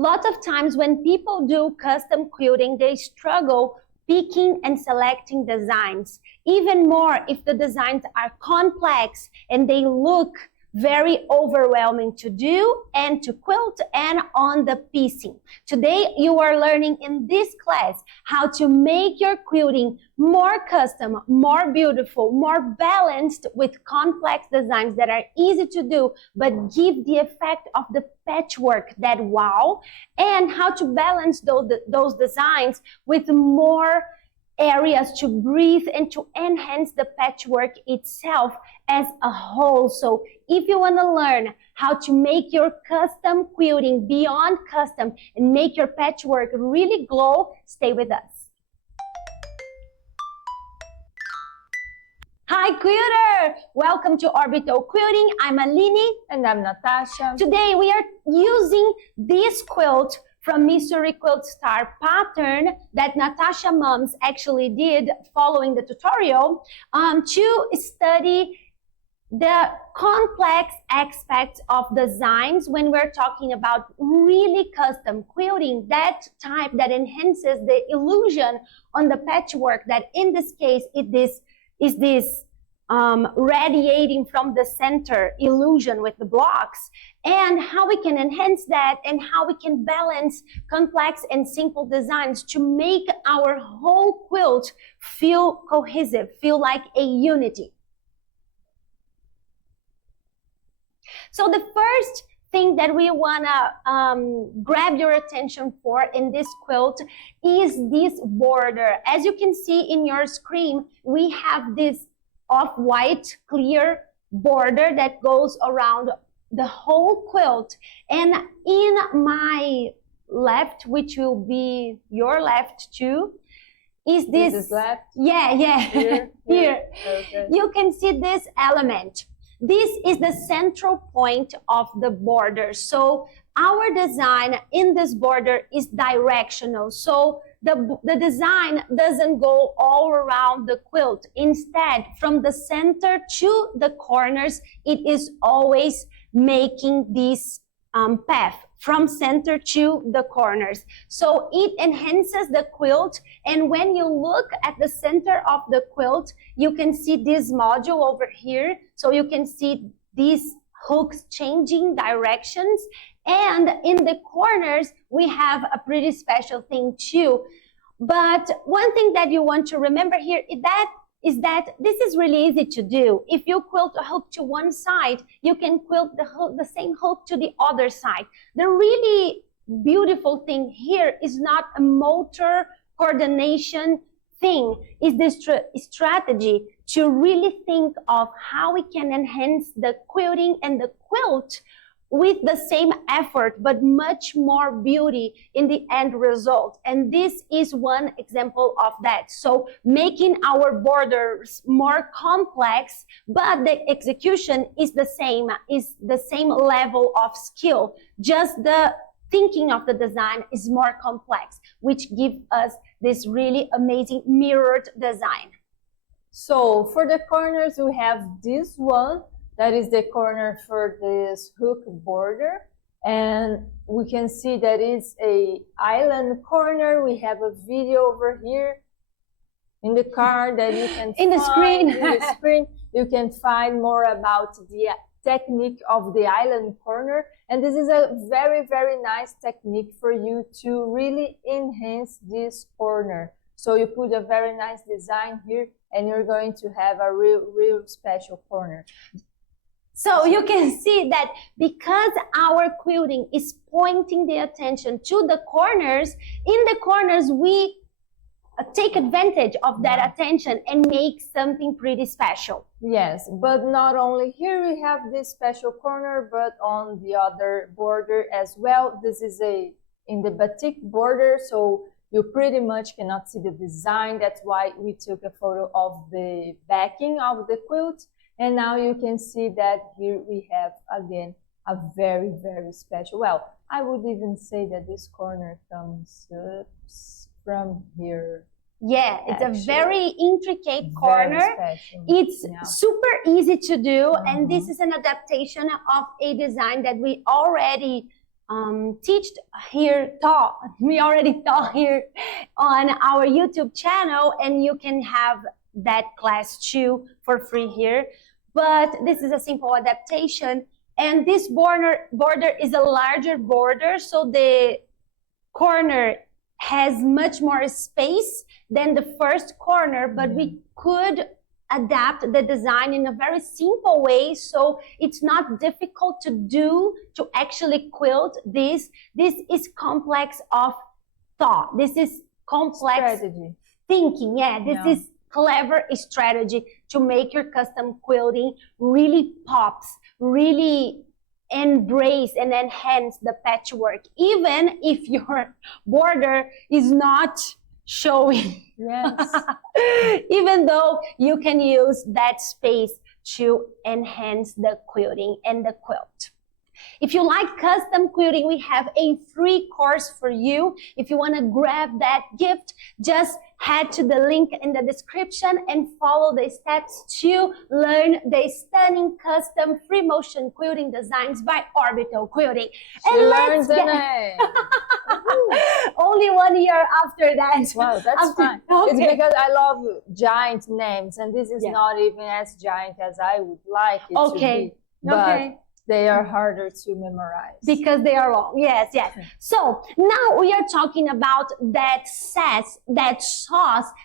Lots of times when people do custom quilting, they struggle picking and selecting designs. Even more if the designs are complex and they look very overwhelming to do and to quilt and on the piecing. Today you are learning in this class how to make your quilting more custom, more beautiful, more balanced with complex designs that are easy to do but give the effect of the patchwork, that wow, and how to balance those designs with more areas to breathe and to enhance the patchwork itself as a whole. So if you want to learn how to make your custom quilting beyond custom and make your patchwork really glow, stay with us. Hi Quilter! Welcome to Orbital Quilting. I'm Aline. And I'm Natasha. Today we are using this quilt from Mystery Quilt Star pattern that Natasha Mums actually did following the tutorial to study the complex aspects of designs when we're talking about really custom quilting, that type that enhances the illusion on the patchwork, that in this case is this radiating from the center illusion with the blocks, and how we can enhance that and how we can balance complex and simple designs to make our whole quilt feel cohesive, feel like a unity. So the first thing that we want to grab your attention for in this quilt is this border. As you can see in your screen, we have this off-white clear border that goes around the whole quilt, and in my left, which will be your left too, is this left? Yeah Here. Okay. You can see this element. This is the central point of the border. So our design in this border is directional. So the design doesn't go all around the quilt. Instead, from the center to the corners, it is always making this path from center to the corners. So it enhances the quilt. And when you look at the center of the quilt, you can see this module over here. So you can see these hooks changing directions. And in the corners, we have a pretty special thing too. But one thing that you want to remember here is that this is really easy to do. If you quilt a hook to one side, you can quilt the same hook to the other side. The really beautiful thing here is not a motor coordination thing, is this strategy to really think of how we can enhance the quilting and the quilt with the same effort, but much more beauty in the end result. And this is one example of that. So making our borders more complex, but the execution is the same level of skill. Just the thinking of the design is more complex, which gives us this really amazing mirrored design. So for the corners, we have this one. That is the corner for this hook border, and we can see that is a island corner. We have a video over here in the card that you can in the screen. In the screen, you can find more about the technique of the island corner, and this is a very, very nice technique for you to really enhance this corner. So you put a very nice design here, and you're going to have a real special corner. So you can see that because our quilting is pointing the attention to the corners, in the corners we take advantage of that attention and make something pretty special. Yes, but not only here we have this special corner, but on the other border as well. This is in the batik border, so you pretty much cannot see the design. That's why we took a photo of the backing of the quilt. And now you can see that here we have, again, a very, very special, well, I would even say that this corner comes from here. Yeah, it's a very intricate corner. It's super easy to do, and this is an adaptation of a design that we already teach here, taught. We already taught here on our YouTube channel, and you can have that class too for free here. But this is a simple adaptation, and this border is a larger border, so the corner has much more space than the first corner, but we could adapt the design in a very simple way, so it's not difficult to do, to actually quilt this. This is complex of thought. This is complex Strategy. thinking. Yeah, this is clever strategy to make your custom quilting really pops, really embrace and enhance the patchwork, even if your border is not showing. Yes. Even though you can use that space to enhance the quilting and the quilt. If you like custom quilting, we have a free course for you. If you want to grab that gift, just head to the link in the description and follow the steps to learn the stunning custom free motion quilting designs by Orbital Quilting. She learns the name. Only 1 year after that. Wow, that's fine. Okay. It's because I love giant names, and this is not even as giant as I would like it to be. But they are harder to memorize. Because they are long. Yes, yes. So now we are talking about that sauce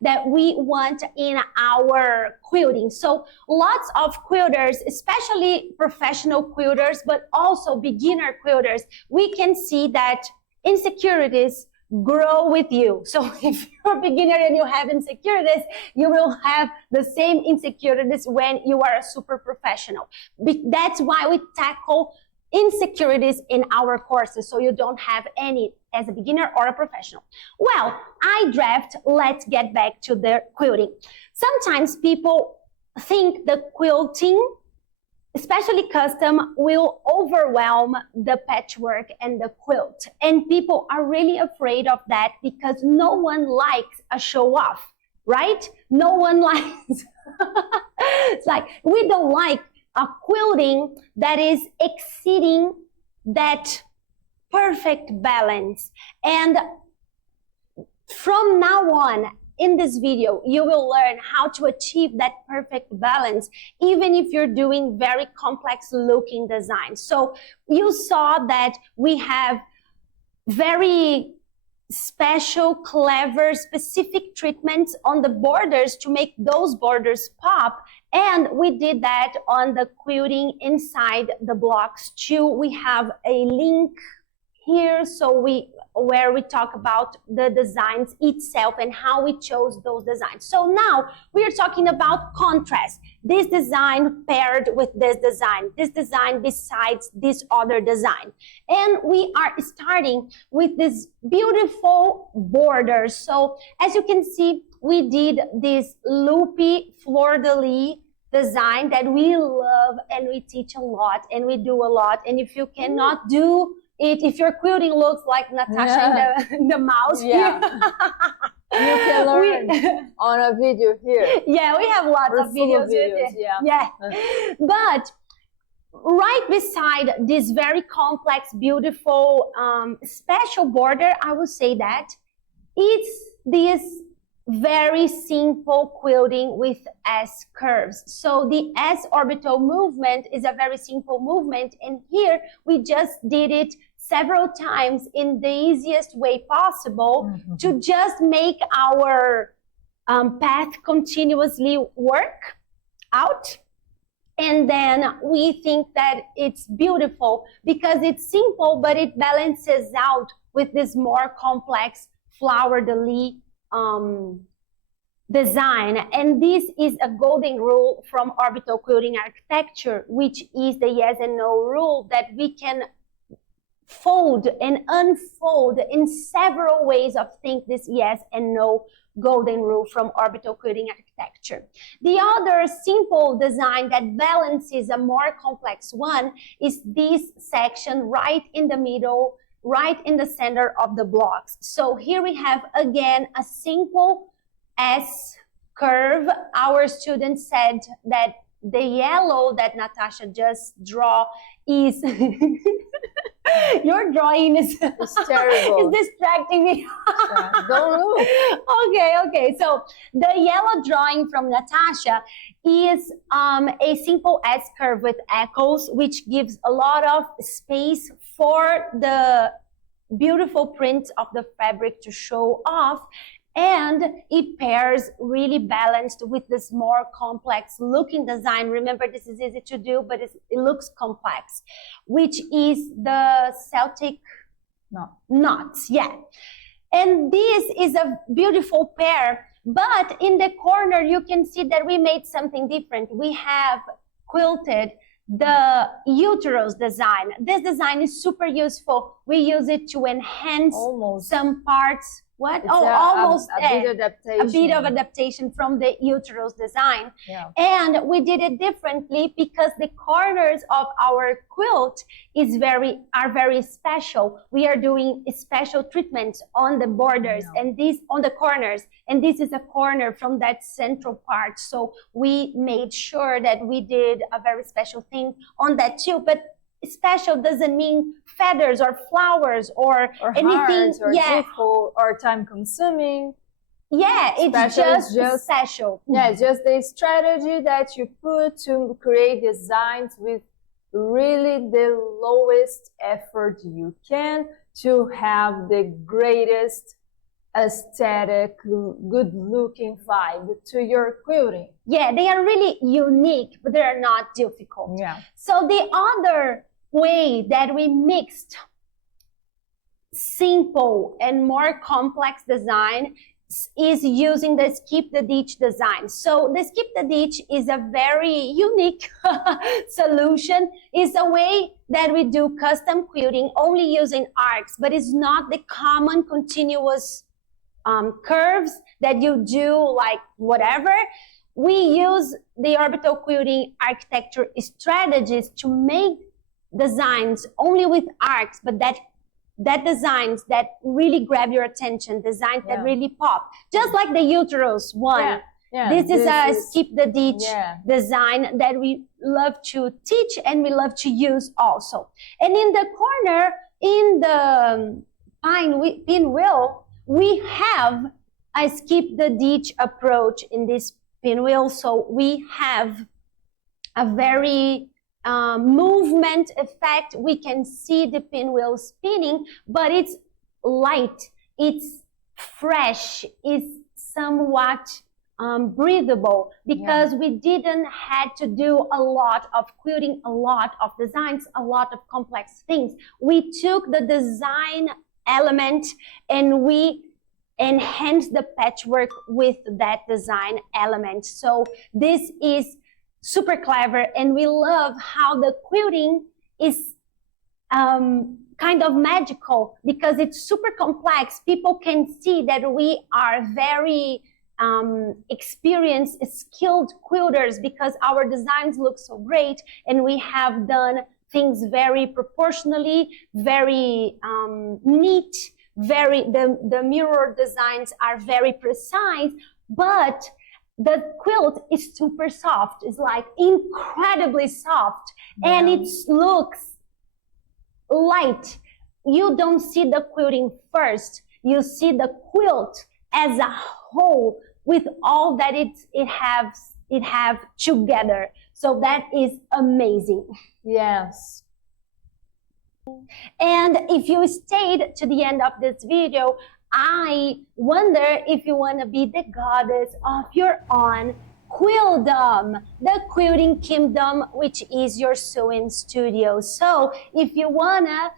that we want in our quilting. So lots of quilters, especially professional quilters, but also beginner quilters, we can see that insecurities grow with you. So if you're a beginner and you have insecurities, you will have the same insecurities when you are a super professional. That's why we tackle insecurities in our courses, so you don't have any as a beginner or a professional. Well, let's get back to the quilting. Sometimes people think the quilting, especially custom, will overwhelm the patchwork and the quilt. And people are really afraid of that because no one likes a show off, right? No one likes, it's like, we don't like a quilting that is exceeding that perfect balance. And from now on, in this video, you will learn how to achieve that perfect balance, even if you're doing very complex looking designs. So you saw that we have very special, clever, specific treatments on the borders to make those borders pop. And we did that on the quilting inside the blocks too. We have a link here, where we talk about the designs itself and how we chose those designs. So now we are talking about contrast. This design paired with this design besides this other design. And we are starting with this beautiful border. So as you can see, we did this loopy fleur-de-lis design that we love and we teach a lot and we do a lot. And if you cannot do it, if your quilting looks like Natasha in the mouse here, you can learn on a video here. Yeah, we have lots of videos. Yeah. But right beside this very complex, beautiful, special border, I would say that it's this very simple quilting with S curves. So the S orbital movement is a very simple movement, and here we just did it several times in the easiest way possible to just make our path continuously work out. And then we think that it's beautiful because it's simple, but it balances out with this more complex fleur-de-lis design. And this is a golden rule from orbital quilting architecture, which is the yes and no rule that we can fold and unfold in several ways of think this yes and no golden rule from orbital quilting architecture. The other simple design that balances a more complex one is this section right in the middle, right in the center of the blocks. So here we have again a simple S curve. Our student said that the yellow that Natasha just draw is Your drawing is It's terrible. is distracting me. Yeah, don't look. Okay. So the yellow drawing from Natasha is a simple S curve with echoes, which gives a lot of space for the beautiful print of the fabric to show off. And it pairs really balanced with this more complex looking design. Remember, this is easy to do, but it looks complex, which is the Celtic knots. Yeah. And this is a beautiful pair, but in the corner, you can see that we made something different. We have quilted the uterus design. This design is super useful. We use it to enhance some parts. What? It's almost a bit adaptation. A bit of adaptation from the uterus design. Yeah. And we did it differently because the corners of our quilt are very special. We are doing special treatments on the borders and these on the corners. And this is a corner from that central part. So we made sure that we did a very special thing on that too. But special doesn't mean feathers or flowers or anything or difficult or time consuming. Yeah, it's just special. Yeah, just the strategy that you put to create designs with really the lowest effort you can to have the greatest aesthetic, good looking vibe to your quilting. Yeah, they are really unique, but they are not difficult. Yeah. So the other way that we mixed simple and more complex design is using the skip the ditch design. So the skip the ditch is a very unique solution. It's a way that we do custom quilting only using arcs, but it's not the common continuous curves that you do like whatever. We use the orbital quilting architecture strategies to make designs only with arcs, but that designs that really grab your attention, designs that really pop. Just like the uterus one. Yeah. This is a skip the ditch design that we love to teach and we love to use also. And in the corner, in the pinwheel, we have a skip the ditch approach in this pinwheel. So we have a very movement effect. We can see the pinwheel spinning, but it's light, it's fresh, it's somewhat breathable because we didn't had to do a lot of quilting, a lot of designs, a lot of complex things. We took the design element and we enhanced the patchwork with that design element. So this is super clever, and we love how the quilting is kind of magical because it's super complex. People can see that we are very experienced, skilled quilters because our designs look so great, and we have done things very proportionally, very neat, the mirror designs are very precise, but the quilt is super soft. It's like incredibly soft, and it looks light. You don't see the quilting first. You see the quilt as a whole with all that it have together. So that is amazing. Yes. And if you stayed to the end of this video, I wonder if you want to be the goddess of your own quiltdom, the quilting kingdom, which is your sewing studio. So if you want to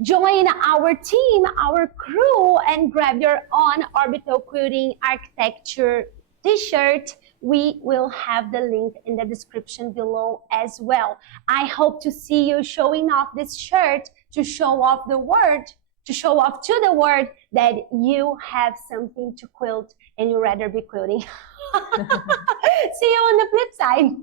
join our team, our crew, and grab your own Orbital Quilting Architecture t-shirt, we will have the link in the description below as well. I hope to see you showing off this shirt to show off the word, to show off to the world that you have something to quilt and you'd rather be quilting. See you on the flip side.